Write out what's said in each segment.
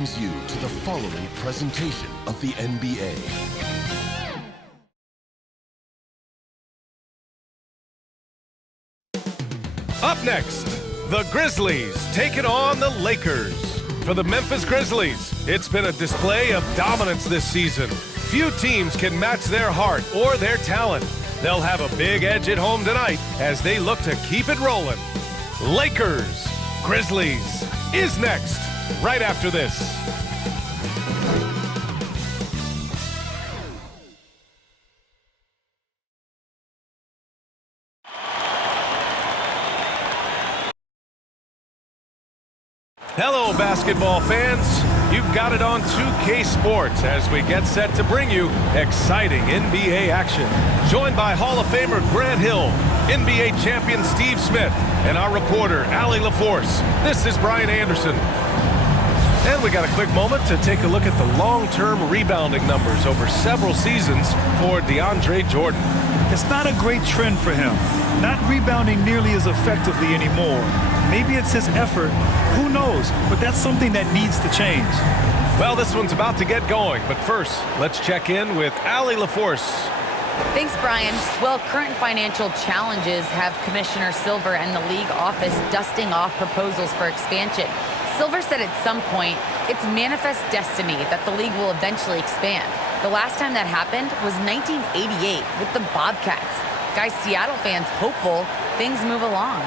you to the following presentation of the NBA. Up next, the Grizzlies taking on the Lakers. For the Memphis Grizzlies, it's been a display of dominance this season. Few teams can match their heart or their talent. They'll have a big edge at home tonight as they look to keep it rolling. Lakers, Grizzlies is next, right after this. Hello, basketball fans. You've got it on 2K Sports as we get set to bring you exciting NBA action. Joined by Hall of Famer Grant Hill, NBA champion Steve Smith, and our reporter, Allie LaForce. This is Brian Anderson. And we got a quick moment to take a look at the long-term rebounding numbers over several seasons for DeAndre Jordan. It's not a great trend for him. Not rebounding nearly as effectively anymore. Maybe it's his effort. Who knows? But that's something that needs to change. Well, this one's about to get going. But first, let's check in with Allie LaForce. Thanks, Brian. Well, current financial challenges have Commissioner Silver and the league office dusting off proposals for expansion. Silver said at some point, it's manifest destiny that the league will eventually expand. The last time that happened was 1988 with the Bobcats. Guys, Seattle fans hopeful things move along.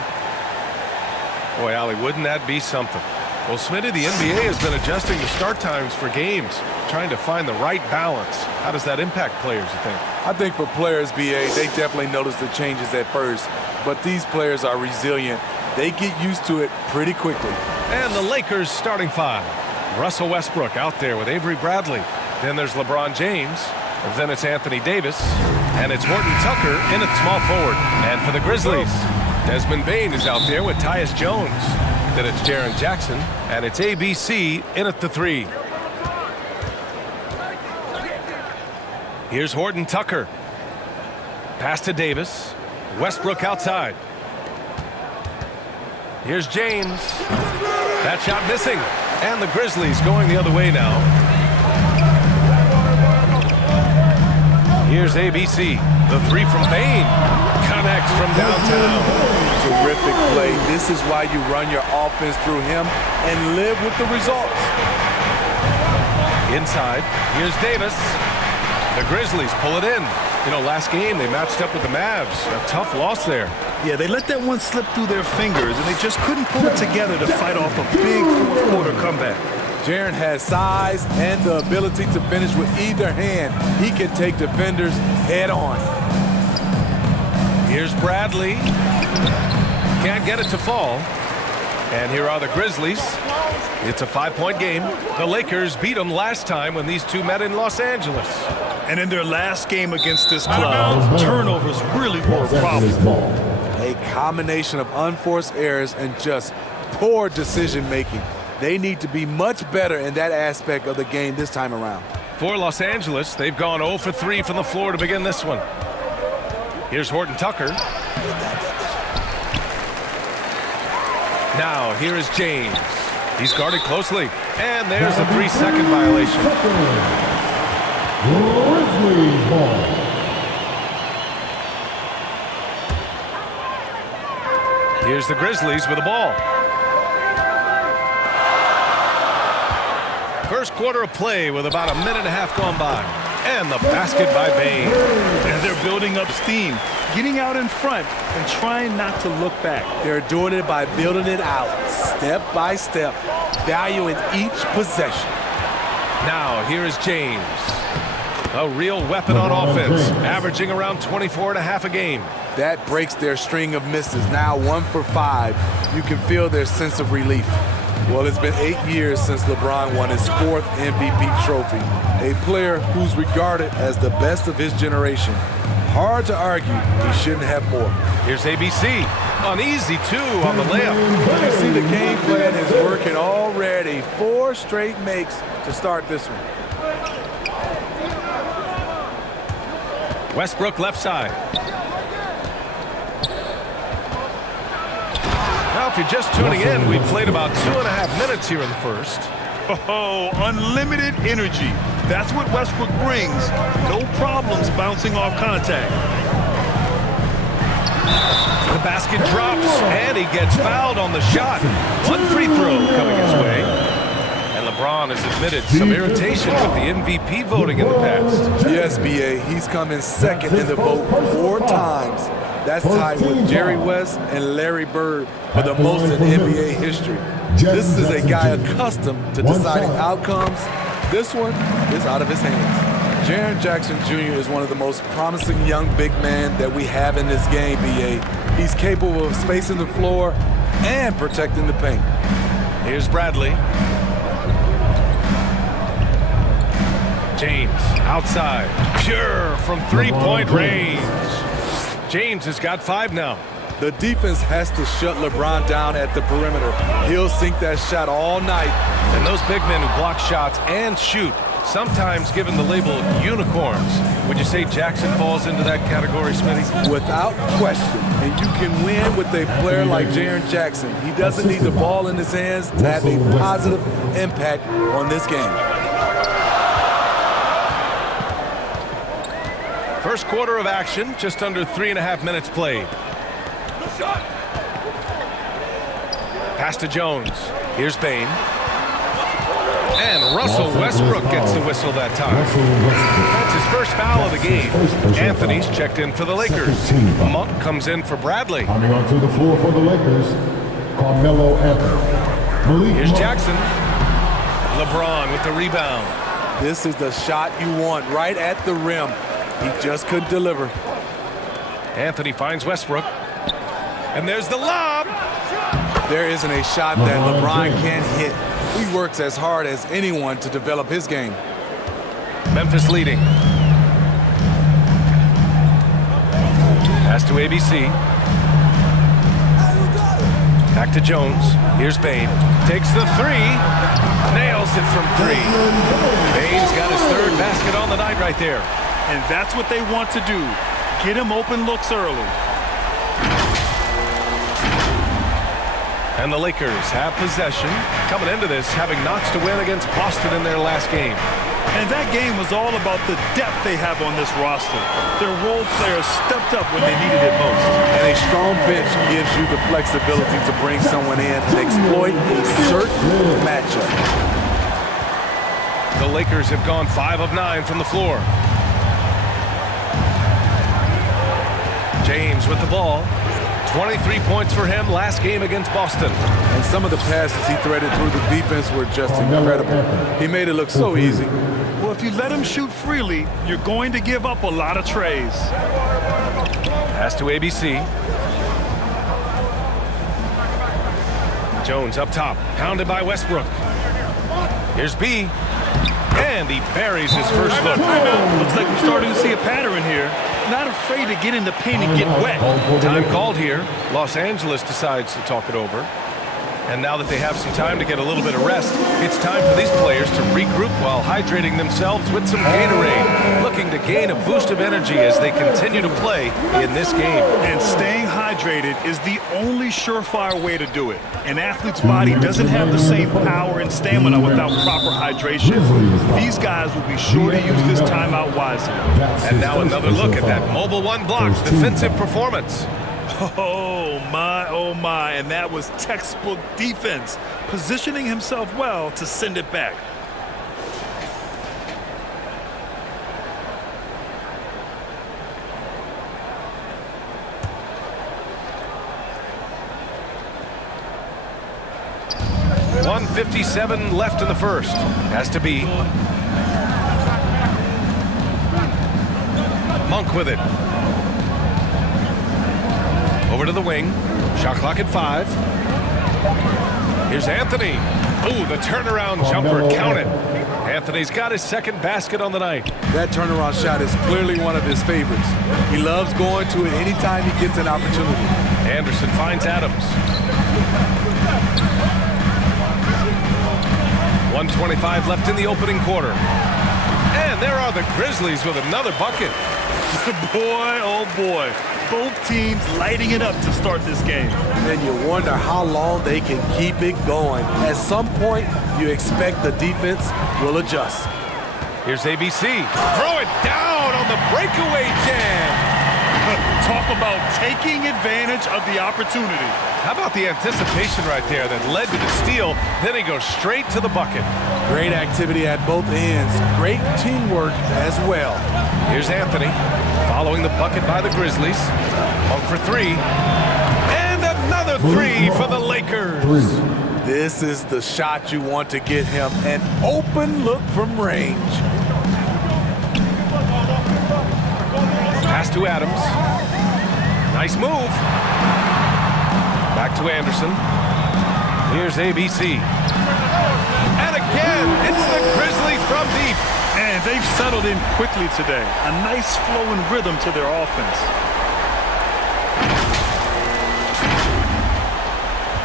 Boy, Allie, wouldn't that be something? Well, Smitty, the NBA has been adjusting the start times for games, trying to find the right balance. How does that impact players, you think? I think for players, BA, they definitely notice the changes at first, but these players are resilient. They get used to it pretty quickly. And the Lakers starting five. Russell Westbrook out there with Avery Bradley. Then there's LeBron James. Then it's Anthony Davis. And it's Horton Tucker in at small forward. And for the Grizzlies, Desmond Bane is out there with Tyus Jones. Then it's Jaren Jackson. And it's ABC in at the three. Here's Horton Tucker. Pass to Davis. Westbrook outside. Here's James. That shot missing. And the Grizzlies going the other way now. Here's ABC. The three from Bane. Connects from downtown. Terrific play. This is why you run your offense through him and live with the results. Inside. Here's Davis. The Grizzlies pull it in. You know, last game they matched up with the Mavs. A tough loss there. Yeah, they let that one slip through their fingers, and they just couldn't pull it together to fight off a big fourth-quarter comeback. Jaren has size and the ability to finish with either hand. He can take defenders head on. Here's Bradley. Can't get it to fall. And here are the Grizzlies. It's a 5-point game. The Lakers beat them last time when these two met in Los Angeles. And in their last game against this club, turnovers really were a problem. A combination of unforced errors and just poor decision-making. They need to be much better in that aspect of the game this time around. For Los Angeles, they've gone 0 for 3 from the floor to begin this one. Here's Horton Tucker. Now, here is James. He's guarded closely. And there's a 3-second violation. Grizzlies ball. Here's the Grizzlies with the ball. First quarter of play with about a minute and a half gone by. And the basket by Bane. And they're building up steam, getting out in front and trying not to look back. They're doing it by building it out, step by step, valuing each possession. Now, here is James. A real weapon on offense, averaging around 24.5 a game. That breaks their string of misses. Now 1 for 5. You can feel their sense of relief. Well, it's been 8 years since LeBron won his 4th MVP trophy. A player who's regarded as the best of his generation. Hard to argue he shouldn't have more. Here's ABC. An easy 2 on the layup. You see the game plan is working already. 4 straight makes to start this one. Westbrook left side. Now, if you're just tuning in, we've played about 2.5 minutes here in the first. Oh, unlimited energy. That's what Westbrook brings. No problems bouncing off contact. The basket drops, and he gets fouled on the shot. One free throw coming his way. And LeBron has admitted some irritation with the MVP voting in the past. Yes, B.A., he's come in second in the vote 4 times. That's tied with Jerry West and Larry Bird for the most in NBA history. This is a guy accustomed to deciding outcomes. This one is out of his hands. Jaren Jackson Jr. is one of the most promising young big men that we have in this game, B.A. He's capable of spacing the floor and protecting the paint. Here's Bradley. James outside. Pure from three-point range. James has got 5 now. The defense has to shut LeBron down at the perimeter. He'll sink that shot all night. And those big men who block shots and shoot, sometimes given the label unicorns. Would you say Jackson falls into that category, Smitty? Without question. And you can win with a player like Jaren Jackson. He doesn't need the ball in his hands to have a positive impact on this game. First quarter of action, just under 3.5 minutes played. Pass to Jones. Here's Bane. And Russell Westbrook gets the whistle that time. That's his first foul of the game. Anthony's checked in for the Lakers. Monk comes in for Bradley. Coming onto the floor for the Lakers, Carmelo Anthony. Here's Jackson. LeBron with the rebound. This is the shot you want right at the rim. He just couldn't deliver. Anthony finds Westbrook. And there's the lob. There isn't a shot that LeBron can't hit. He works as hard as anyone to develop his game. Memphis leading. Pass to ABC. Back to Jones. Here's Bane. Takes the 3. Nails it from 3. Bane's got his 3rd basket on the night right there. And that's what they want to do. Get him open looks early. And the Lakers have possession, coming into this having notched a win against Boston in their last game. And that game was all about the depth they have on this roster. Their role players stepped up when they needed it most. And a strong bench gives you the flexibility to bring someone in and exploit a certain matchup. The Lakers have gone 5 of 9 from the floor. James with the ball. 23 points for him last game against Boston. And some of the passes he threaded through the defense were just incredible. He made it look so easy. Well, if you let him shoot freely, you're going to give up a lot of trays. Pass to ABC. Jones up top, pounded by Westbrook. Here's B. And he buries his first look. Looks like we're starting to see a pattern here. Not afraid to get in the paint and get wet. Time called here. Los Angeles decides to talk it over. And now that they have some time to get a little bit of rest, it's time for these players to regroup while hydrating themselves with some Gatorade, looking to gain a boost of energy as they continue to play in this game. And staying hydrated is the only surefire way to do it. An athlete's body doesn't have the same power and stamina without proper hydration. These guys will be sure to use this timeout wisely. And now another look at that mobile 1 block defensive performance. Oh my, and that was textbook defense, positioning himself well to send it back. .157 left in the first. Has to be. Monk with it. Over to the wing. Shot clock at 5. Here's Anthony. Ooh, the turnaround jumper. Count it. Anthony's got his 2nd basket on the night. That turnaround shot is clearly one of his favorites. He loves going to it anytime he gets an opportunity. Anderson finds Adams. 1:25 left in the opening quarter. And there are the Grizzlies with another bucket. Boy, oh boy. Both teams lighting it up to start this game. And you wonder how long they can keep it going. At some point, you expect the defense will adjust. Here's ABC. Throw it down on the breakaway jam. Talk about taking advantage of the opportunity. How about the anticipation right there that led to the steal? Then he goes straight to the bucket. Great activity at both ends. Great teamwork as well. Here's Anthony following the bucket by the Grizzlies. 1 for 3. And another 3 for the Lakers. This is the shot you want to get him. An open look from range. Pass to Adams. Nice move. Back to Anderson. Here's ABC. And again, it's the Grizzlies from deep. And they've settled in quickly today. A nice flow and rhythm to their offense.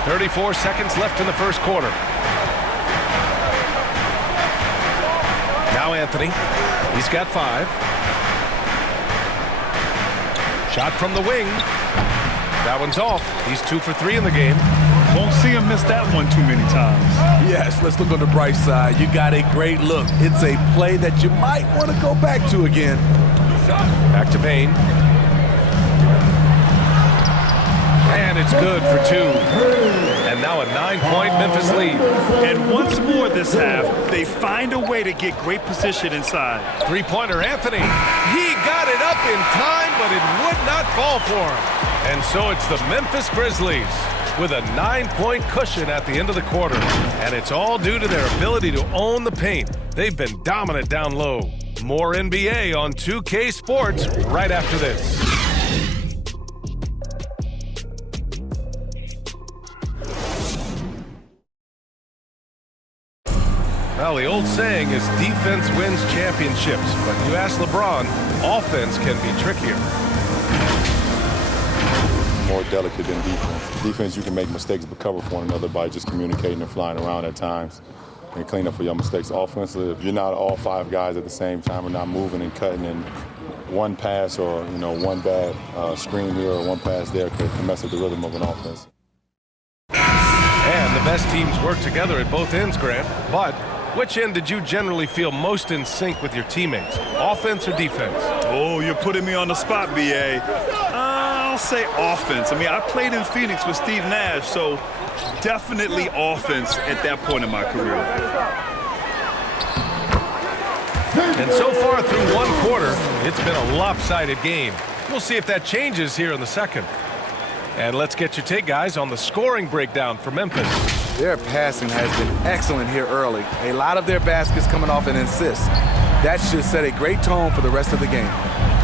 34 seconds left in the first quarter. Now Anthony. He's got 5. Shot from the wing. That one's off. He's 2 for 3 in the game. Won't see him miss that one too many times. Yes, let's look on the bright side. You got a great look. It's a play that you might want to go back to again. Back to Payne. And it's good for 2. And now a 9-point Memphis lead. And once more this half, they find a way to get great position inside. Three-pointer Anthony. He got it up in time, but it would not fall for him. And so it's the Memphis Grizzlies with a 9-point cushion at the end of the quarter. And it's all due to their ability to own the paint. They've been dominant down low. More NBA on 2K Sports right after this. Well, the old saying is defense wins championships, but you ask LeBron, offense can be trickier. More delicate than defense. Defense, you can make mistakes but cover for one another by just communicating and flying around at times and clean up for your mistakes. Offensively, if you're not all 5 guys at the same time or not moving and cutting, and one pass or one bad screen here or one pass there could mess up the rhythm of an offense. And the best teams work together at both ends, Grant. But which end did you generally feel most in sync with your teammates, offense or defense? Oh, you're putting me on the spot, B.A. I'll say offense. I mean, I played in Phoenix with Steve Nash, so definitely offense at that point in my career. And so far through 1 quarter, it's been a lopsided game. We'll see if that changes here in the second. And let's get your take, guys, on the scoring breakdown for Memphis. Their passing has been excellent here early. A lot of their baskets coming off an assist. That should set a great tone for the rest of the game.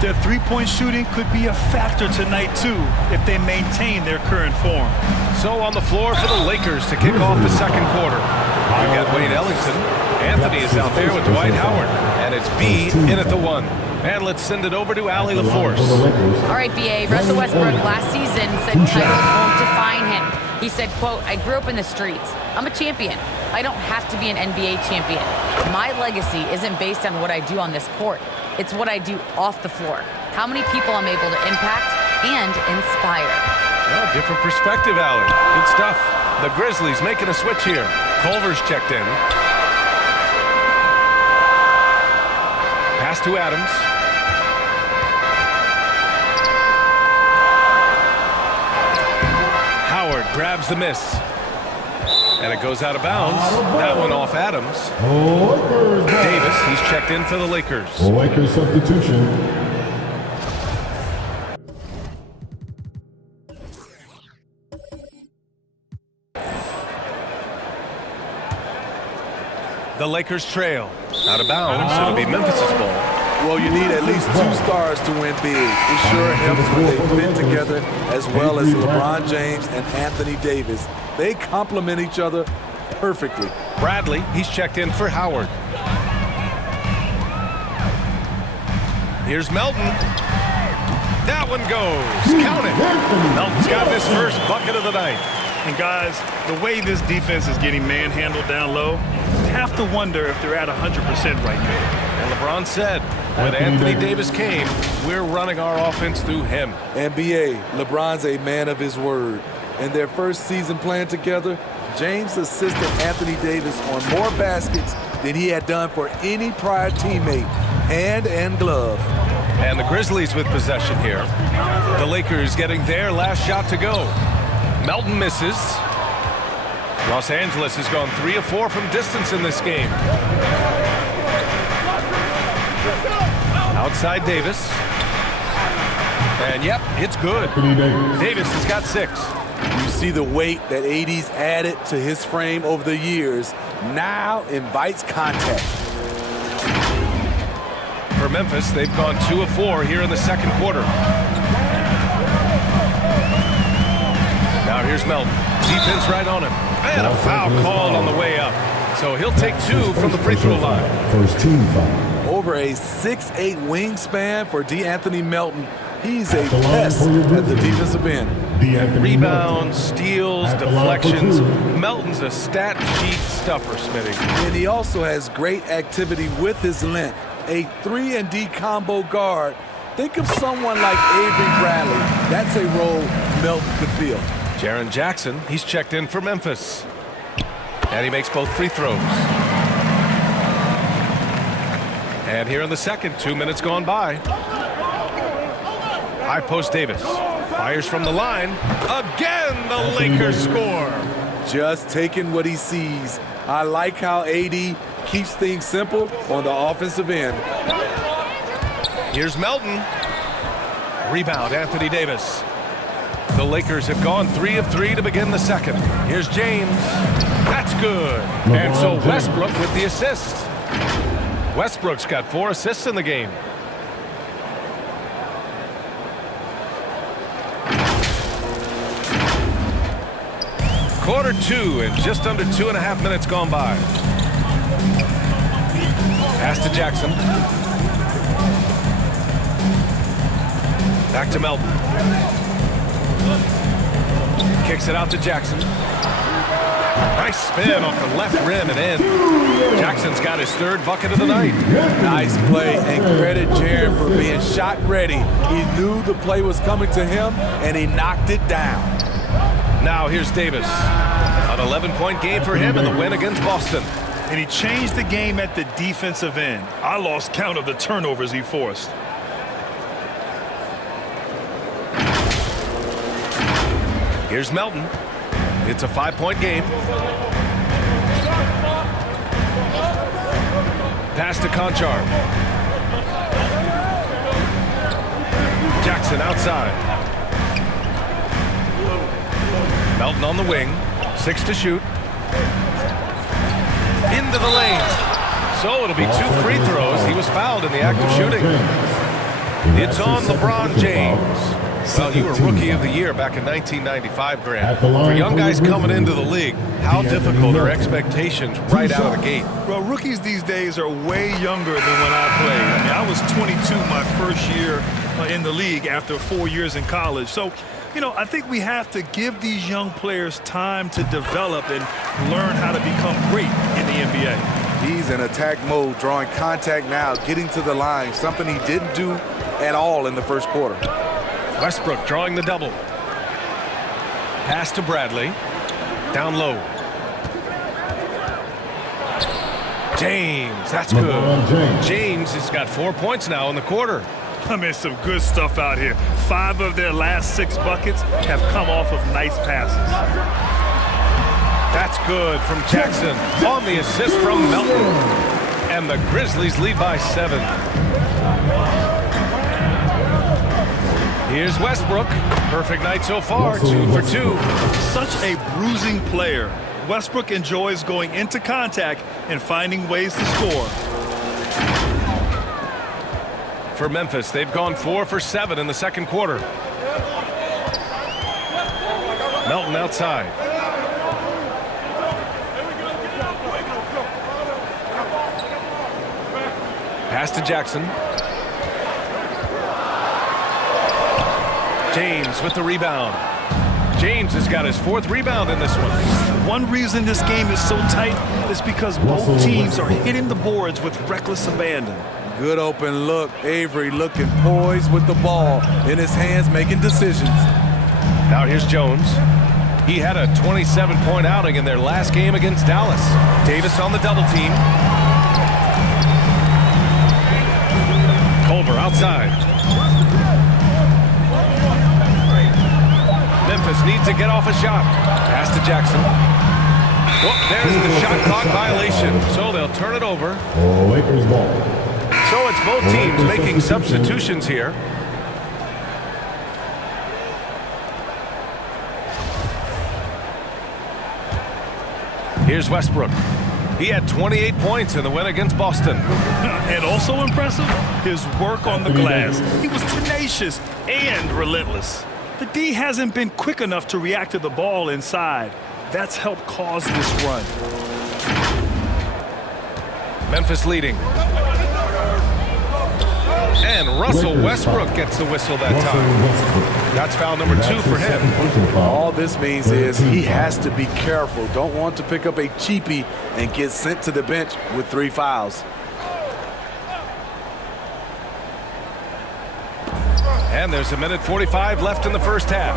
Their three-point shooting could be a factor tonight, too, if they maintain their current form. So on the floor for the Lakers to kick off the second quarter. We've got Wade Ellington. Anthony is out there with Dwight Howard. And it's B in at the 1. And let's send it over to Allie LaForce. All right, B.A. Russell Westbrook last season said titles won't define him. He said, quote, "I grew up in the streets. I'm a champion. I don't have to be an NBA champion. My legacy isn't based on what I do on this court. It's what I do off the floor. How many people I'm able to impact and inspire." Well, different perspective, Allie. Good stuff. The Grizzlies making a switch here. Culver's checked in. Pass to Adams. Howard grabs the miss. And it goes out of bounds. That one off Adams. Davis, he's checked in for the Lakers. Lakers substitution. The Lakers trail. Out of bounds, it'll be Memphis' ball. Well, you need at least 2 stars to win big. It sure helps when they fit together, as well as LeBron James and Anthony Davis. They complement each other perfectly. Bradley, he's checked in for Howard. Here's Melton. That one goes. Count it. Melton's got his first bucket of the night. And guys, the way this defense is getting manhandled down low, I have to wonder if they're at 100% right now. And LeBron said, when Anthony Davis came, we're running our offense through him. NBA, LeBron's a man of his word. In their first season playing together, James assisted Anthony Davis on more baskets than he had done for any prior teammate, hand and glove. And the Grizzlies with possession here. The Lakers getting their last shot to go. Melton misses. Los Angeles has gone 3 of 4 from distance in this game. Outside Davis. And yep, it's good. Davis has got 6. You see the weight that AD's added to his frame over the years now invites contact. For Memphis, they've gone 2 of 4 here in the second quarter. Now here's Melton. Defense right on him. And a foul called on the way up. So he'll take 2 from the free throw line. First team foul. Over a 6'8" wingspan for D'Anthony Melton, he's a pest at the defensive end. Rebounds, steals, deflections. Melton's a stat sheet stuffer, Smitty. And he also has great activity with his length. A 3-and-D combo guard. Think of someone like Avery Bradley. That's a role Melton could fill. Jaren Jackson, he's checked in for Memphis. And he makes both free throws. And here in the second, 2 minutes gone by. High post Davis. Fires from the line. Again, the Lakers score. Just taking what he sees. I like how AD keeps things simple on the offensive end. Here's Melton. Rebound, Anthony Davis. The Lakers have gone 3 of 3 to begin the second. Here's James. That's good. And so Westbrook with the assist. Westbrook's got 4 assists in the game. Quarter 2 and just under 2.5 minutes gone by. Pass to Jackson. Back to Melton. Kicks it out to Jackson. Nice spin off the left rim and in. Jackson's got his 3rd bucket of the night. Nice play, and credit Jaren for being shot ready. He knew the play was coming to him, and he knocked it down. Now here's Davis. An 11-point game for him in the win against Boston. And he changed the game at the defensive end. I lost count of the turnovers he forced. Here's Melton. It's a 5-point game. Pass to Conchar. Jackson outside. Melton on the wing. 6 to shoot. Into the lane. So it'll be 2 free throws. He was fouled in the act of shooting. It's on LeBron James. Well, you were Rookie of the Year back in 1995, Grant. For young guys coming into the league, how difficult are expectations right out of the gate? Well, rookies these days are way younger than when I played. I mean, I was 22 my first year in the league after 4 years in college. So, you know, I think we have to give these young players time to develop and learn how to become great in the NBA. He's in attack mode, drawing contact now, getting to the line, something he didn't do at all in the first quarter. Westbrook drawing the double. Pass to Bradley. Down low. James, that's good. James has got 4 points now in the quarter. I mean, some good stuff out here. 5 of their last 6 buckets have come off of nice passes. That's good from Jackson on the assist from Melton. And the Grizzlies lead by 7. Here's Westbrook. Perfect night so far, 2 for 2. Such a bruising player. Westbrook enjoys going into contact and finding ways to score. For Memphis, they've gone 4 for 7 in the second quarter. Melton outside. Pass to Jackson. James with the rebound. James has got his 4th rebound in this one. One reason this game is so tight is because both teams are hitting the boards with reckless abandon. Good open look. Avery looking poised with the ball in his hands, making decisions. Now here's Jones. He had a 27-point outing in their last game against Dallas. Davis on the double team. Culver outside. Memphis needs to get off a shot. Pass to Jackson. Oh, there's the shot clock violation. So they'll turn it over. Lakers ball. So it's both teams making substitutions here. Here's Westbrook. He had 28 points in the win against Boston. And also impressive, his work on the glass. He was tenacious and relentless. The D hasn't been quick enough to react to the ball inside. That's helped cause this run. Memphis leading. And Russell Westbrook gets the whistle that time. That's foul number 2 for him. All this means is he has to be careful. Don't want to pick up a cheapie and get sent to the bench with 3 fouls. And there's a minute 45 left in the first half.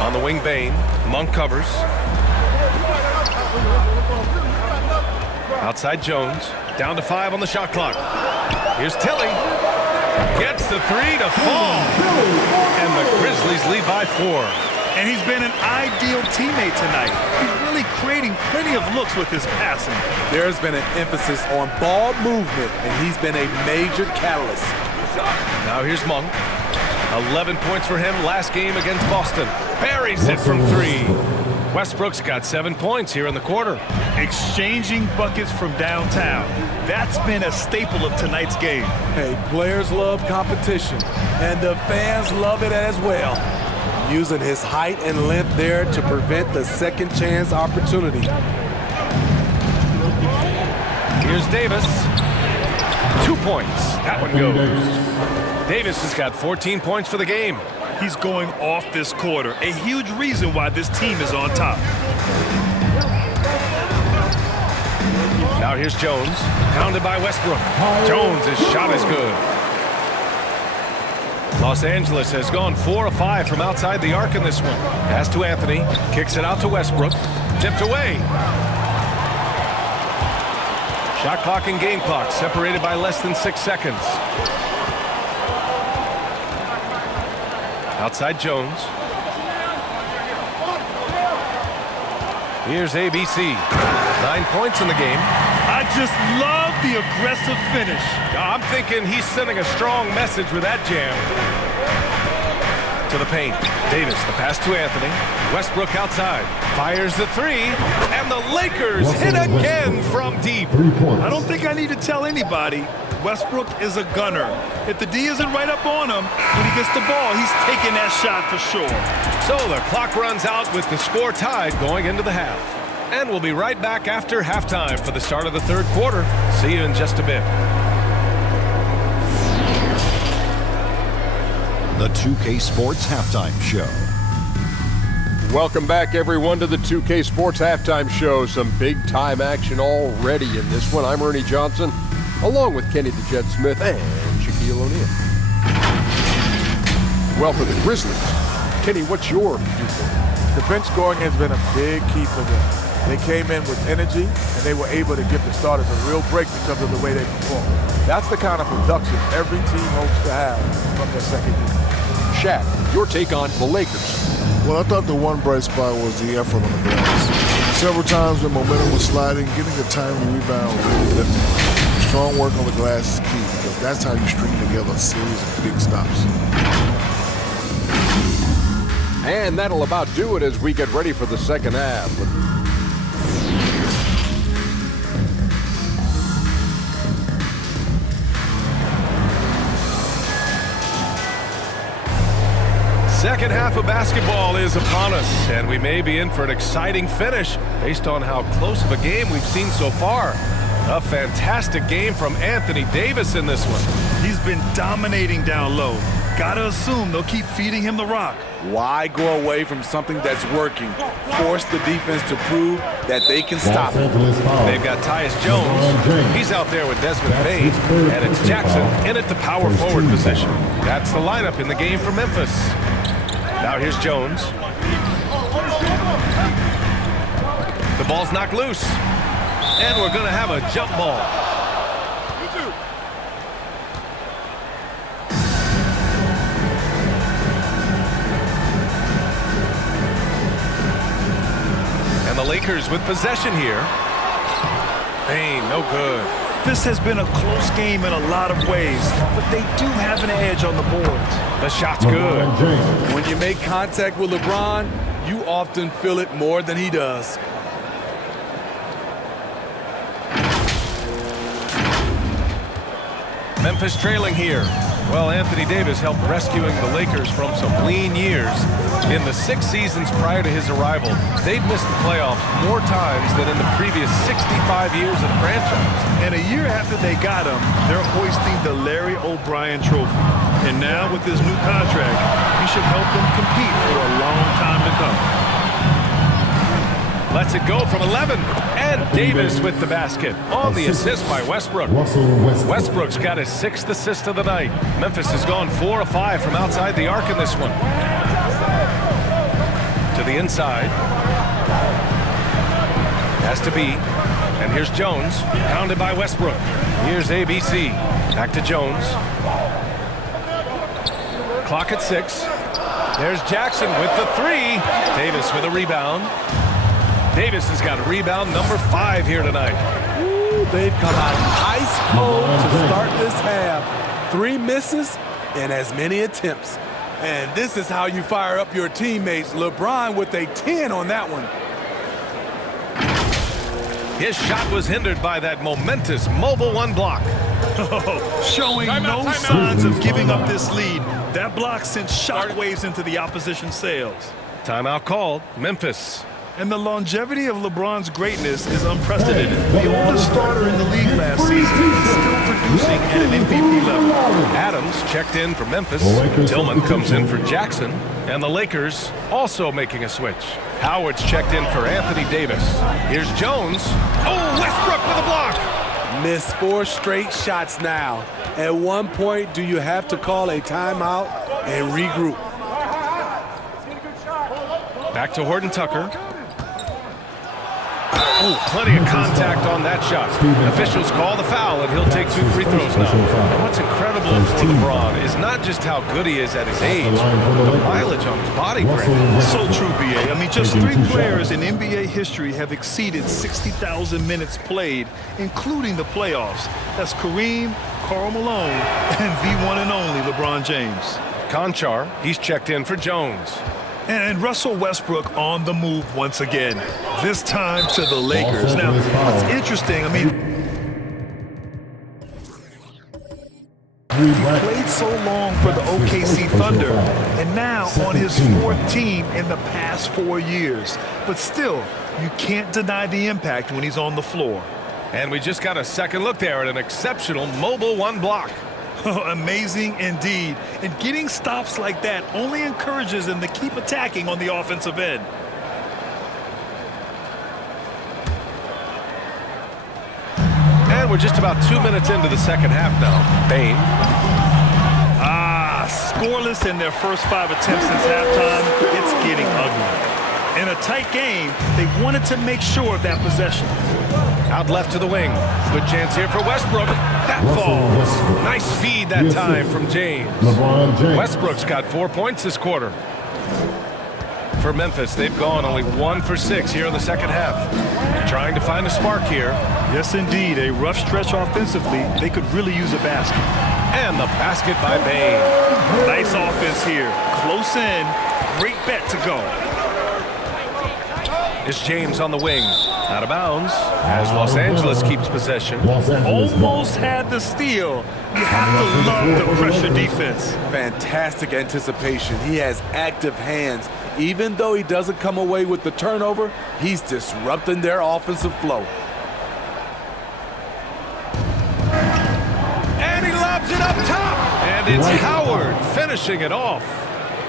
On the wing, Bain. Monk covers. Outside Jones. Down to 5 on the shot clock. Here's Tilly. Gets the 3 to fall. And the Grizzlies lead by 4. And he's been an ideal teammate tonight. He's really creating plenty of looks with his passing. There's been an emphasis on ball movement, and he's been a major catalyst. Now here's Monk. 11 points for him last game against Boston. Buries it from 3. Westbrook's got 7 points here in the quarter. Exchanging buckets from downtown. That's been a staple of tonight's game. Hey, players love competition, and the fans love it as well. Using his height and length there to prevent the second chance opportunity. Here's Davis. 2 points. That one goes. Davis has got 14 points for the game. He's going off this quarter. A huge reason why this team is on top. Now here's Jones. Pounded by Westbrook. Jones' shot is good. Los Angeles has gone 4 of 5 from outside the arc in this one. Pass to Anthony. Kicks it out to Westbrook. Tipped away. Shot clock and game clock separated by less than 6 seconds. Outside Jones. Here's ABC. 9 points in the game. I just love the aggressive finish. I'm thinking he's sending a strong message with that jam. To the paint. Davis, the pass to Anthony. Westbrook outside. Fires the 3. And the Lakers hit again from deep. I don't think I need to tell anybody. Westbrook is a gunner. If the D isn't right up on him, when he gets the ball, he's taking that shot for sure. So the clock runs out with the score tied going into the half. And we'll be right back after halftime for the start of the third quarter. See you in just a bit. The 2K Sports Halftime Show. Welcome back, everyone, to the 2K Sports Halftime Show. Some big-time action already in this one. I'm Ernie Johnson, along with Kenny the Jet Smith and Shaquille O'Neal. Well, for the Grizzlies, Kenny, what's your viewpoint? The bench scoring has been a big key for them. They came in with energy, and they were able to give the starters a real break because of the way they performed. That's the kind of production every team hopes to have from their second year. Shaq, your take on the Lakers. Well, I thought the one bright spot was the effort on the glass. Several times when momentum was sliding, getting a timely rebound really lifted. Strong work on the glass is key because that's how you string together a series of big stops. And that'll about do it as we get ready for the second half. Second half of basketball is upon us, and we may be in for an exciting finish based on how close of a game we've seen so far. A fantastic game from Anthony Davis in this one. He's been dominating down low. Gotta assume they'll keep feeding him the rock. Why go away from something that's working? Force the defense to prove that they can stop it. They've got Tyus Jones. He's out there with Desmond Bain. And it's Jackson in at the power forward position. That's the lineup in the game for Memphis. Now here's Jones. The ball's knocked loose. And we're going to have a jump ball. And the Lakers with possession here. Bain, no good. This has been a close game in a lot of ways, but they do have an edge on the boards. The shot's good. When you make contact with LeBron, you often feel it more than he does. Memphis trailing here. Well, Anthony Davis helped rescuing the Lakers from some lean years. In the 6 seasons prior to his arrival, they'd missed the playoffs more times than in the previous 65 years of the franchise. And a year after they got him, they're hoisting the Larry O'Brien Trophy. And now with his new contract, he should help them compete for a long time to come. Lets it go from 11. And Davis with the basket on the assist by Westbrook. Westbrook's got his 6th assist of the night. Memphis has gone 4 of 5 from outside the arc in this one. To the inside. Has to be. And here's Jones. Pounded by Westbrook. Here's ABC. Back to Jones. Clock at 6. There's Jackson with the 3. Davis with a rebound. Davis has got a rebound number 5 here tonight. Ooh, they've come out ice cold to start this half. 3 misses and as many attempts. And this is how you fire up your teammates. LeBron with a 10 on that one. His shot was hindered by that momentous mobile 1 block. Showing no signs of giving up this lead. That block sent shockwaves into the opposition sails. Timeout called. Memphis. And the longevity of LeBron's greatness is unprecedented. The oldest starter in the league last season is still producing at an MVP level. Adams checked in for Memphis. Tillman comes in for Jackson. And the Lakers also making a switch. Howard's checked in for Anthony Davis. Here's Jones. Oh, Westbrook with a block. Missed 4 straight shots now. At one point, do you have to call a timeout and regroup? Back to Horton Tucker. Oh, plenty of contact on that shot. Officials call the foul, and he'll take 2 free throws now. And what's incredible for LeBron is not just how good he is at his age, but the mileage on his body grade. So true, B.A. I mean, just 3 players in NBA history have exceeded 60,000 minutes played, including the playoffs. That's Kareem, Karl Malone, and the one and only LeBron James. Conchar, he's checked in for Jones. And Russell Westbrook on the move once again, this time to the Lakers. Now, what's interesting, I mean, he played so long for the OKC Thunder, and now on his 4th team in the past 4 years. But still, you can't deny the impact when he's on the floor. And we just got a second look there at an exceptional mobile 1 block. Amazing indeed. And getting stops like that only encourages them to keep attacking on the offensive end. And we're just about 2 minutes into the second half now. Bain. Scoreless in their first 5 attempts since halftime. It's getting ugly. In a tight game, they wanted to make sure of that possession. Out left to the wing. Good chance here for Westbrook. That falls. Nice feed that time from James. Westbrook's got 4 points this quarter. For Memphis, they've gone only 1 for 6 here in the second half. Trying to find a spark here. Yes, indeed. A rough stretch offensively. They could really use a basket. And the basket by Bain. Nice offense here. Close in. Great bet to go. It's James on the wing. Out of bounds as Los Angeles keeps possession. Almost had the steal. You have to love the pressure defense. Fantastic anticipation. He has active hands. Even though he doesn't come away with the turnover, he's disrupting their offensive flow. And he lobs it up top. And And it's Howard finishing it off.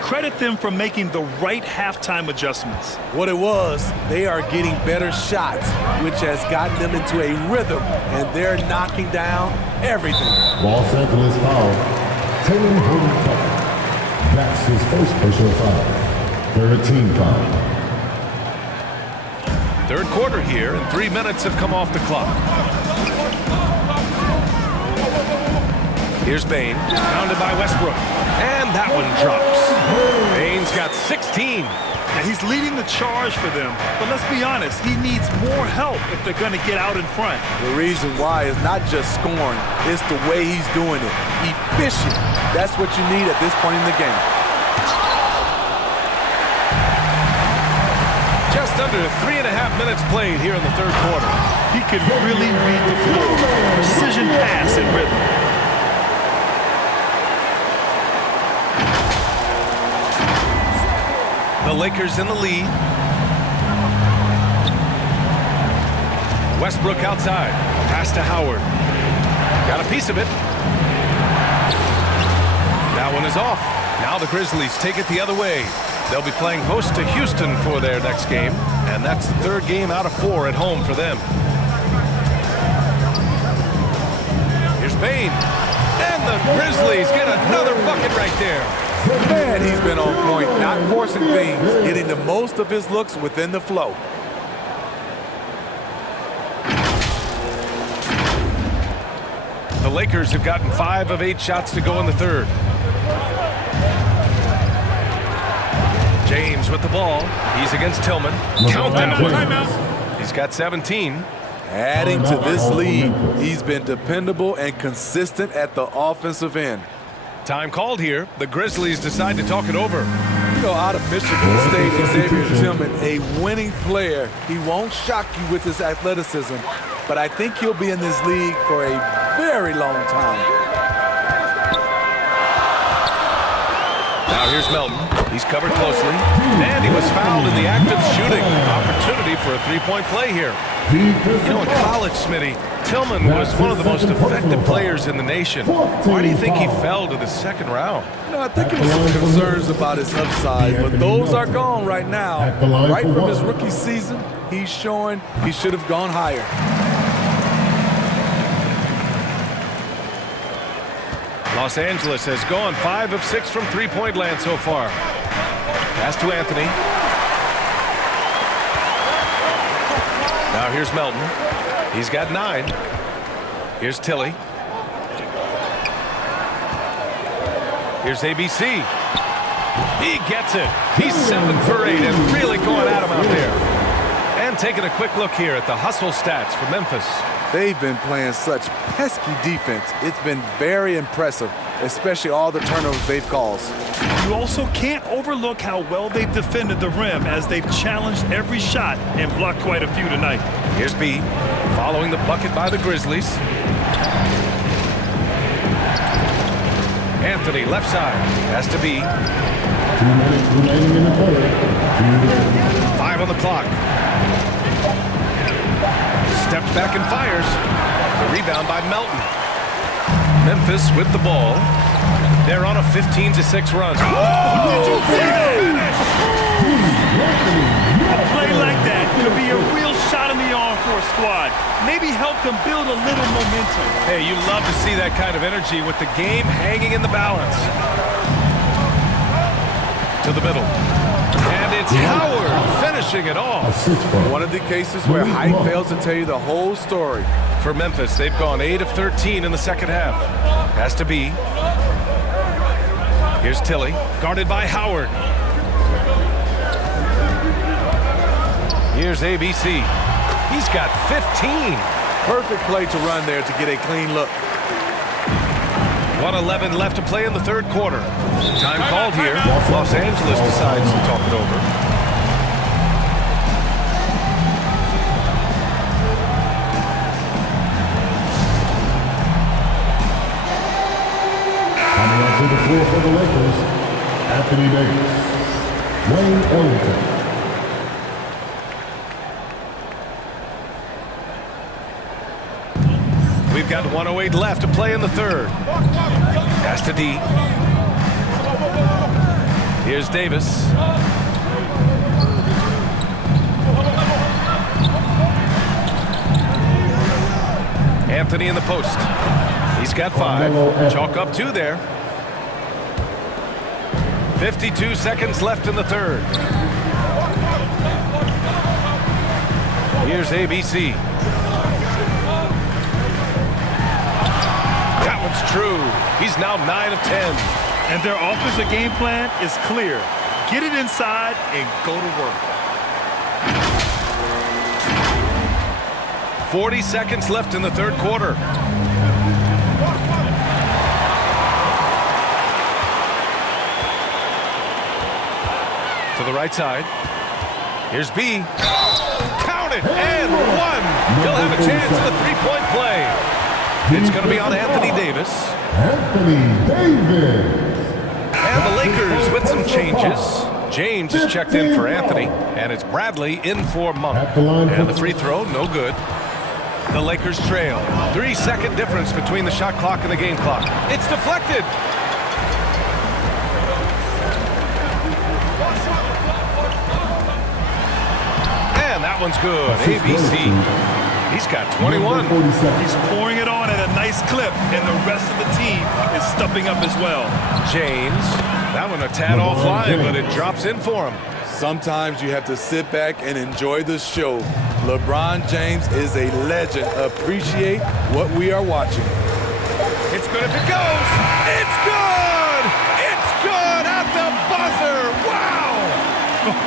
Credit them for making the right halftime adjustments. What it was, they are getting better shots, which has gotten them into a rhythm, and they're knocking down everything. Los Angeles foul. Taylor Horton-Tucker. That's his first personal foul. Third team foul. Third quarter here, and 3 minutes have come off the clock. Here's Bain, pounded by Westbrook, and that one drops. Bain's got 16. Now he's leading the charge for them, but let's be honest, he needs more help if they're going to get out in front. The reason why is not just scoring, it's the way he's doing it. Efficient. That's what you need at this point in the game. Just under 3.5 minutes played here in the third quarter. He can really read the floor. Precision pass and rhythm. The Lakers in the lead. Westbrook outside. Pass to Howard. Got a piece of it. That one is off. Now the Grizzlies take it the other way. They'll be playing host to Houston for their next game, and that's the third game out of 4 at home for them. Here's Bain. And the Grizzlies get another bucket right there. Man, he's been on point, not forcing things, getting the most of his looks within the flow. The Lakers have gotten 5 of 8 shots to go in the third. James with the ball. He's against Tillman. Count them. Timeout. He's got 17. Adding to this lead, he's been dependable and consistent at the offensive end. Time called here. The Grizzlies decide to talk it over. You know, out of Michigan State, Xavier Tillman, a winning player. He won't shock you with his athleticism, but I think he'll be in this league for a very long time. Now here's Melton. He's covered closely, and he was fouled in the act of shooting. Opportunity for a three-point play here. You know, in college, Smitty, Tillman was one of the most effective players in the nation. Why do you think he fell to the second round? You know, I think it was some concerns about his upside, but those are gone right now. Right from his rookie season, he's showing he should have gone higher. Los Angeles has gone 5 of 6 from three-point land so far. Pass to Anthony. Now here's Melton. He's got 9. Here's Tilly. Here's ABC. He gets it. He's 7 for 8 and really going at him out there. And taking a quick look here at the hustle stats for Memphis. They've been playing such pesky defense. It's been very impressive, especially all the turnovers they've caused. You also can't overlook how well they've defended the rim as they've challenged every shot and blocked quite a few tonight. Here's B, following the bucket by the Grizzlies. Anthony, left side, has to be. 2 minutes remaining in the third. 5 on the clock. Steps back and fires. The rebound by Melton. Memphis with the ball. They're on a 15-6 run. Oh, did you see that? A play like that could be a real shot in the arm for a squad. Maybe help them build a little momentum. Hey, you love to see that kind of energy with the game hanging in the balance. To the middle. And it's Howard finishing it off. One of the cases where height fails to tell you the whole story. For Memphis, they've gone 8 of 13 in the second half. Has to be. Here's Tilly, guarded by Howard. Here's ABC. He's got 15. Perfect play to run there to get a clean look. 1:11 left to play in the third quarter. Time called here. Los Angeles decides to talk it over. Coming onto the floor for the Lakers, Anthony Davis, Wayne Ellington. We've got 1:08 left to play in the third. Pass to D. Here's Davis. Anthony in the post. He's got 5. Chalk up 2 there. 52 seconds left in the third. Here's ABC. That one's true. He's now 9 of 10. And their offensive game plan is clear. Get it inside and go to work. 40 seconds left in the third quarter. To the right side. Here's B. Count it! And 1. He'll have a chance at the three-point play. It's going to be on Anthony Davis. Anthony Davis. And the Lakers with some changes. James is checked in for Anthony, and it's Bradley in for Monk. And the free throw, no good. The Lakers trail. 3-second difference between the shot clock and the game clock. It's deflected. And that one's good. ABC. He's got 21. He's pouring it on at a nice clip, and the rest of the team is stepping up as well. James. That one a tad offline, but it drops in for him. Sometimes you have to sit back and enjoy the show. LeBron James is a legend. Appreciate what we are watching. It's good if it goes. It's good! It's good at the buzzer! Wow!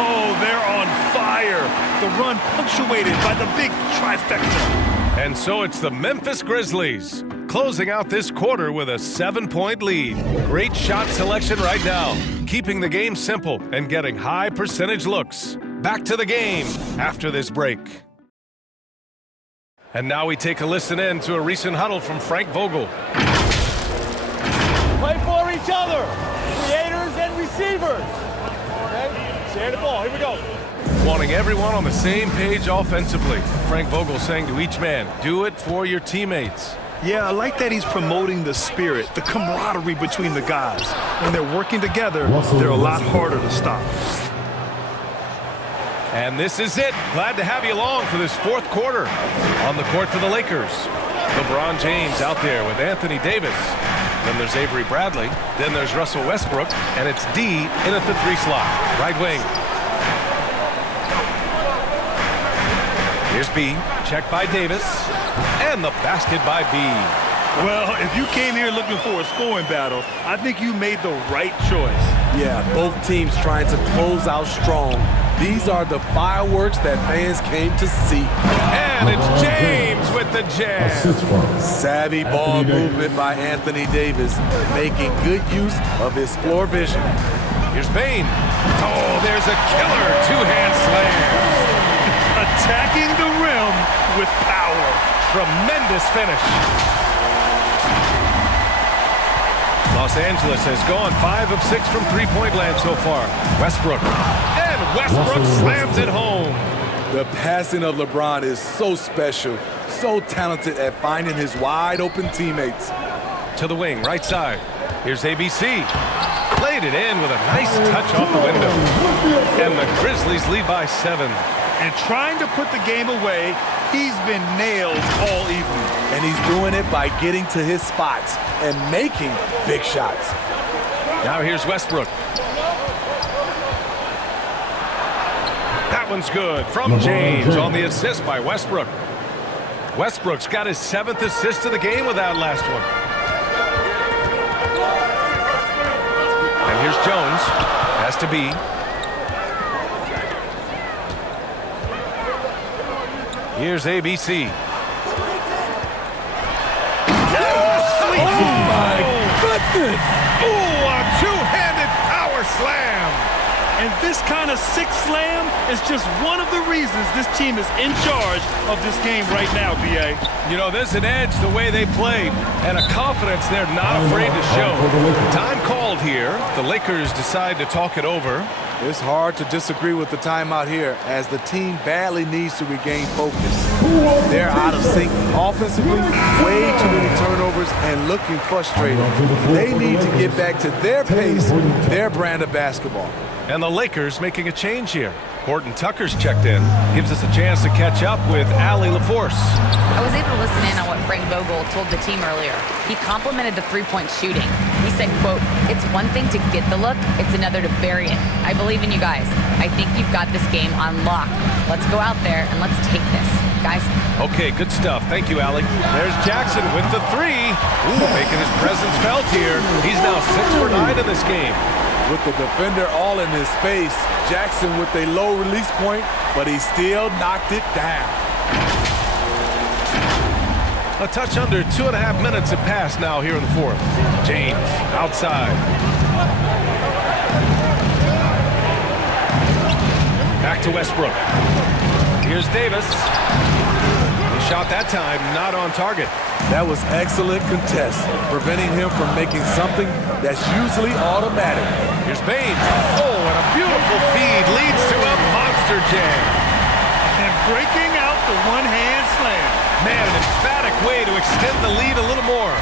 Oh, they're on fire. The run punctuated by the big trifecta. And so it's the Memphis Grizzlies closing out this quarter with a 7-point lead. Great shot selection right now, keeping the game simple and getting high percentage looks. Back to the game after this break. And now we take a listen in to a recent huddle from Frank Vogel. Play for each other, creators and receivers. Okay, share the ball, here we go. Wanting everyone on the same page offensively. Frank Vogel saying to each man, do it for your teammates. Yeah, I like that he's promoting the spirit, the camaraderie between the guys. When they're working together, they're a lot harder to stop. And this is it. Glad to have you along for this fourth quarter. On the court for the Lakers, LeBron James out there with Anthony Davis. Then there's Avery Bradley. Then there's Russell Westbrook. And it's D in at the 3 slot. Right wing. Here's B. Checked by Davis. And the basket by B. Well, if you came here looking for a scoring battle, I think you made the right choice. Yeah, both teams trying to close out strong. These are the fireworks that fans came to see. And it's James with the jam. Savvy ball movement by Anthony Davis, making good use of his floor vision. Here's Bain. Oh, there's a killer two-hand slam. Attacking the rim with power. Tremendous finish. Los Angeles has gone 5 of 6 from three-point land so far. Westbrook. And Westbrook slams it home. The passing of LeBron is so special, so talented at finding his wide-open teammates. To the wing, right side. Here's ABC. Laid it in with a nice touch off the window. And the Grizzlies lead by 7. And trying to put the game away, he's been nailed all evening. And he's doing it by getting to his spots and making big shots. Now here's Westbrook. That one's good from James on the assist by Westbrook. Westbrook's got his 7th assist of the game with that last one. And here's Jones. Has to be. Here's ABC. Oh, my goodness! Oh, a two-handed power slam! And this kind of sick slam is just one of the reasons this team is in charge of this game right now, B.A. You know, there's an edge the way they played and a confidence they're not afraid to show. Time called here. The Lakers decide to talk it over. It's hard to disagree with the timeout here as the team badly needs to regain focus. They're out of sync offensively, way too many turnovers, and looking frustrated. They need to get back to their pace, their brand of basketball. And the Lakers making a change here. Horton Tucker's checked in. Gives us a chance to catch up with Allie LaForce. I was able to listen in on what Frank Vogel told the team earlier. He complimented the three-point shooting. He said, quote, "It's one thing to get the look, it's another to bury it. I believe in you guys. I think you've got this game on lock. Let's go out there and let's take this. Guys." Okay, good stuff. Thank you, Allie. There's Jackson with the three. Ooh, making his presence felt here. He's now 6 for 9 in this game. With the defender all in his face, Jackson with a low release point, but he still knocked it down. A touch under 2.5 minutes have passed now here in the fourth. James outside. Back to Westbrook. Here's Davis. The shot that time not on target. That was excellent contest, preventing him from making something that's usually automatic. Here's Bain. Oh, and a beautiful feed leads to a monster jam. And breaking out the one-hand slam. Man, an emphatic way to extend the lead a little more.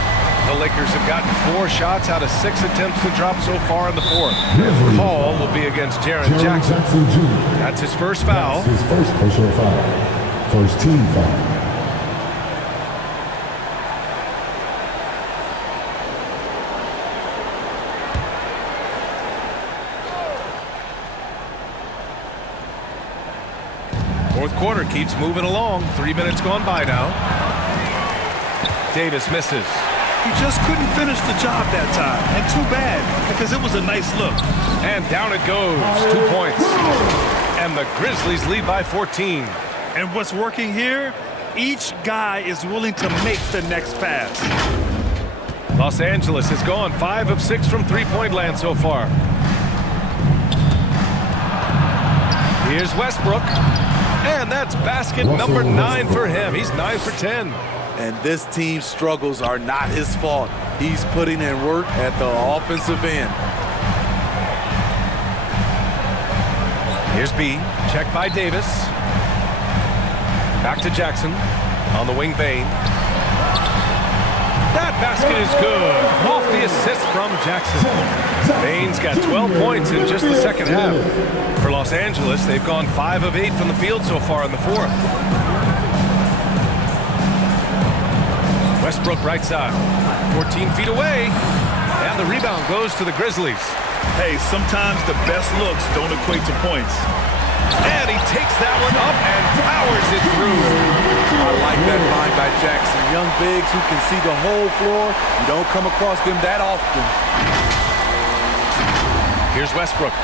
The Lakers have gotten 4 shots out of 6 attempts to drop so far in the fourth. The call will be against Jaren Jackson. That's his first foul. That's his first personal foul. First team foul. Fourth quarter keeps moving along. 3 minutes gone by now. Davis misses. He just couldn't finish the job that time. And too bad, because it was a nice look. And down it goes. 2 points. And the Grizzlies lead by 14. And what's working here? Each guy is willing to make the next pass. Los Angeles has gone 5 of 6 from three-point land so far. Here's Westbrook. And that's basket number 9 for him. He's 9 for 10. And this team's struggles are not his fault. He's putting in work at the offensive end. Here's B. Checked by Davis. Back to Jackson. On the wing, Bain. That basket is good. Off the assist from Jackson. Bain's got 12 points in just the second half. For Los Angeles, they've gone 5 of 8 from the field so far in the fourth. Westbrook right side. 14 feet away. And the rebound goes to the Grizzlies. Hey, sometimes the best looks don't equate to points. And he takes that one up and powers it through. I like that line by Jackson. Young bigs who can see the whole floor. You don't come across them that often. Here's Westbrook.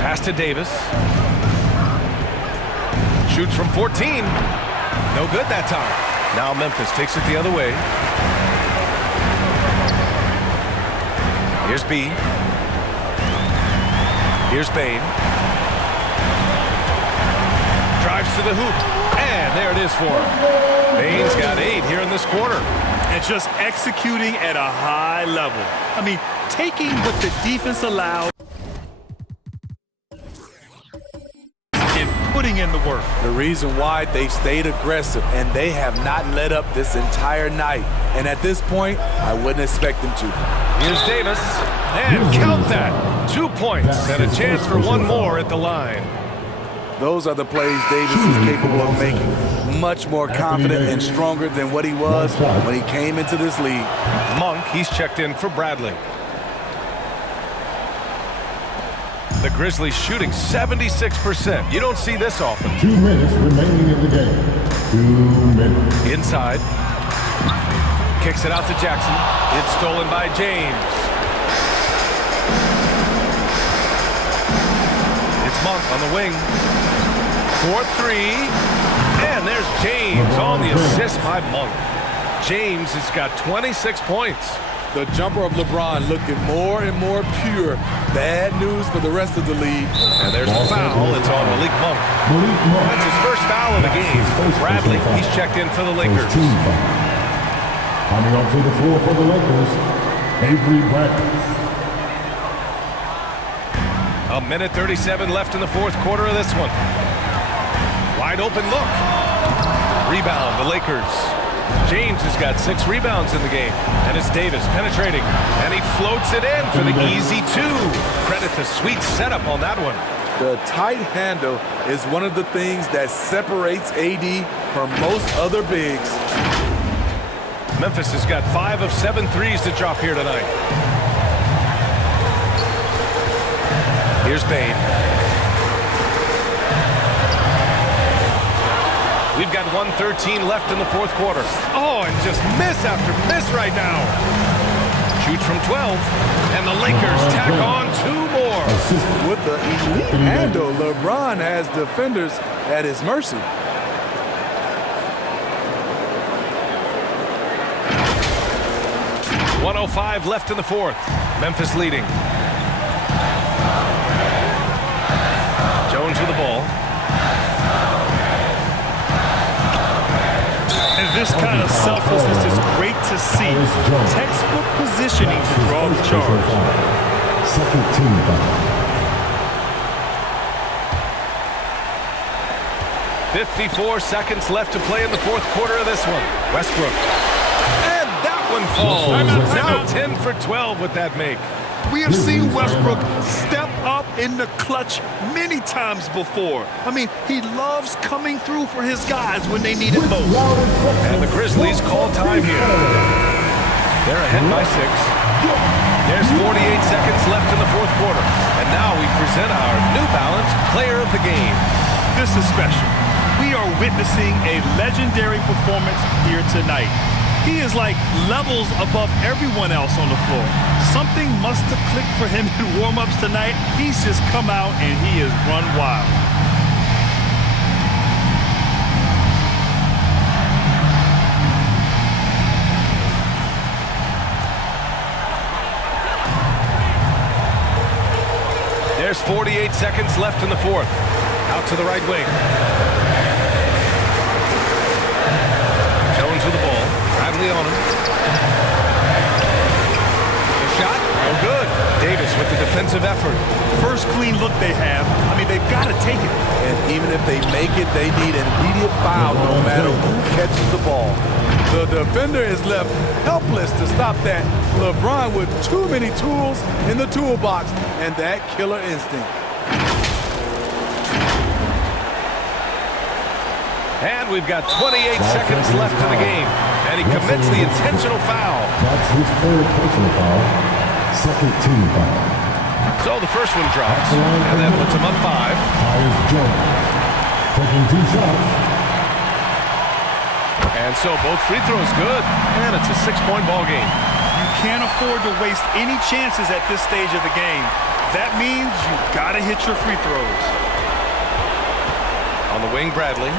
Pass to Davis. Shoots from 14. No good that time. Now Memphis takes it the other way. Here's B. Here's Bain. Drives to the hoop. And there it is for him. Bain's got 8 here in this quarter. And just executing at a high level. I mean, taking what the defense allowed and putting in the work. The reason why they stayed aggressive, and they have not let up this entire night. And at this point, I wouldn't expect them to. Here's Davis. And count that. 2 points and a chance for one more at the line. Those are the plays Davis is capable of making. Much more confident and stronger than what he was when he came into this league. Monk, he's checked in for Bradley. The Grizzlies shooting 76%. You don't see this often. 2 minutes remaining in the game. 2 minutes. Inside. Kicks it out to Jackson. It's stolen by James. It's Monk on the wing. 4-3. And there's James on the assist by Monk. James has got 26 points. The jumper of LeBron looking more and more pure. Bad news for the rest of the league. And there's the foul. It's on Malik Monk. That's his first foul of the game. Bradley, he's checked in for the Lakers. Coming onto the floor for the Lakers, Avery Bradley. A minute 37 left in the fourth quarter of this one. Wide open look. Rebound, the Lakers. James has got 6 rebounds in the game. And it's Davis penetrating. And he floats it in for the easy 2. Credit the sweet setup on that one. The tight handle is one of the things that separates AD from most other bigs. Memphis has got 5 of 7 threes to drop here tonight. Here's Bane. We've got 1:13 left in the fourth quarter. Oh, and just miss after miss right now. Shoots from 12, and the Lakers tack on 2 more. With the elite handle, LeBron has defenders at his mercy. .105 left in the fourth. Memphis leading. Jones with the ball. And this kind of selflessness is great to see. Textbook positioning to draw the charge. Second team foul. 54 seconds left to play in the fourth quarter of this one. Westbrook. And that one falls. Now 10 for 12 with that make. We have seen Westbrook step up in the clutch many times before. I mean, he loves coming through for his guys when they need it most. And the Grizzlies call time here. They're ahead by 6. There's 48 seconds left in the fourth quarter. And now we present our New Balance Player of the Game. This is special. We are witnessing a legendary performance here tonight. He is like levels above everyone else on the floor. Something must have clicked for him in warm-ups tonight. He's just come out and he has run wild. There's 48 seconds left in the fourth. Out to the right wing. Jones with the ball. Bradley on him. The shot, no good. Davis with the defensive effort. First clean look they have. I mean, they've got to take it. And even if they make it, they need an immediate foul no matter who catches the ball. The defender is left helpless to stop that. LeBron with too many tools in the toolbox and that killer instinct. And we've got 28 seconds left in the game. And he commits the intentional foul. That's his third personal foul. Second team foul. So the first one drops. And that puts him up 5. Tyus Jones taking 2 shots. And so both free throws good. And it's a 6-point ball game. You can't afford to waste any chances at this stage of the game. That means you got to hit your free throws. On the wing, Bradley.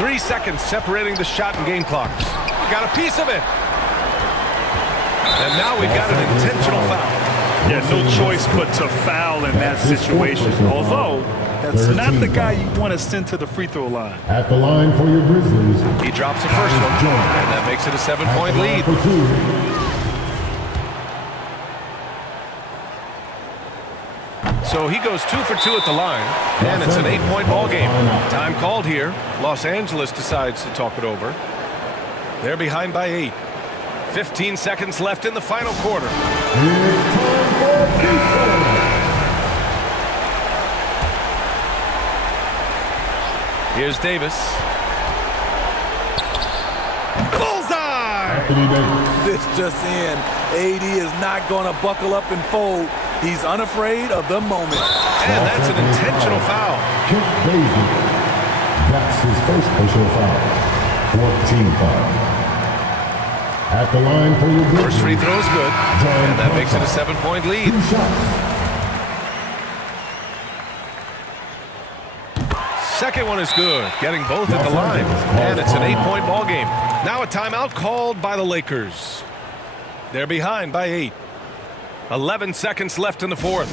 3 seconds separating the shot and game clocks. Got a piece of it. And now we've got an intentional foul. Yeah, no choice but to foul in that situation. Although, that's not the guy you want to send to the free throw line. At the line for your Grizzlies. He drops the first one, and that makes it a 7-point lead. So he goes 2 for 2 at the line, and it's an 8-point ball game. Time called here. Los Angeles decides to talk it over. They're behind by 8. 15 seconds left in the final quarter. Here's Davis. Bullseye! This just in. AD is not going to buckle up and fold. He's unafraid of the moment. And that's an intentional foul. That's his first personal foul. 14 foul. At the line for your first free throw is good. And that makes it a 7-point lead. 2 shots. Second one is good. Getting both at the line. And it's an 8-point ball game. Now a timeout called by the Lakers. They're behind by 8. 11 seconds left in the fourth.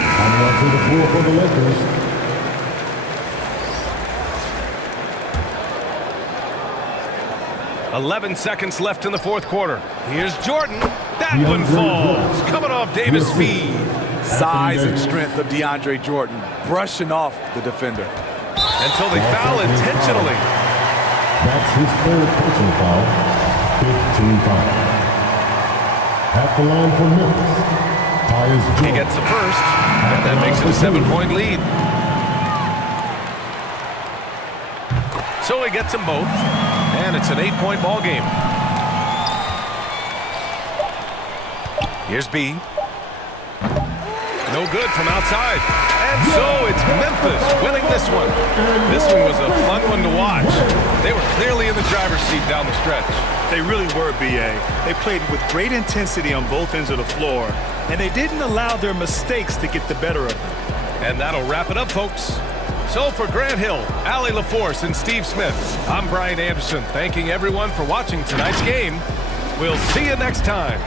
Coming on to the floor for the Lakers. "11 seconds left in the fourth quarter. Here's Jordan. That one falls. Coming off Davis' speed. Size and strength of DeAndre Jordan, brushing off the defender. Until they foul intentionally. That's his third personal foul. 15 foul. At the line for Memphis, Tyus Jones. He gets the first, and that makes it a 7-point lead. So he gets them both, and it's an 8-point ball game. Here's B. No good from outside. And so it's Memphis winning this one. This one was a fun one to watch. They were clearly in the driver's seat down the stretch. They really were, B.A. They played with great intensity on both ends of the floor, and they didn't allow their mistakes to get the better of them. And that'll wrap it up, folks. So for Grant Hill, Allie LaForce, and Steve Smith, I'm Brian Anderson, thanking everyone for watching tonight's game. We'll see you next time.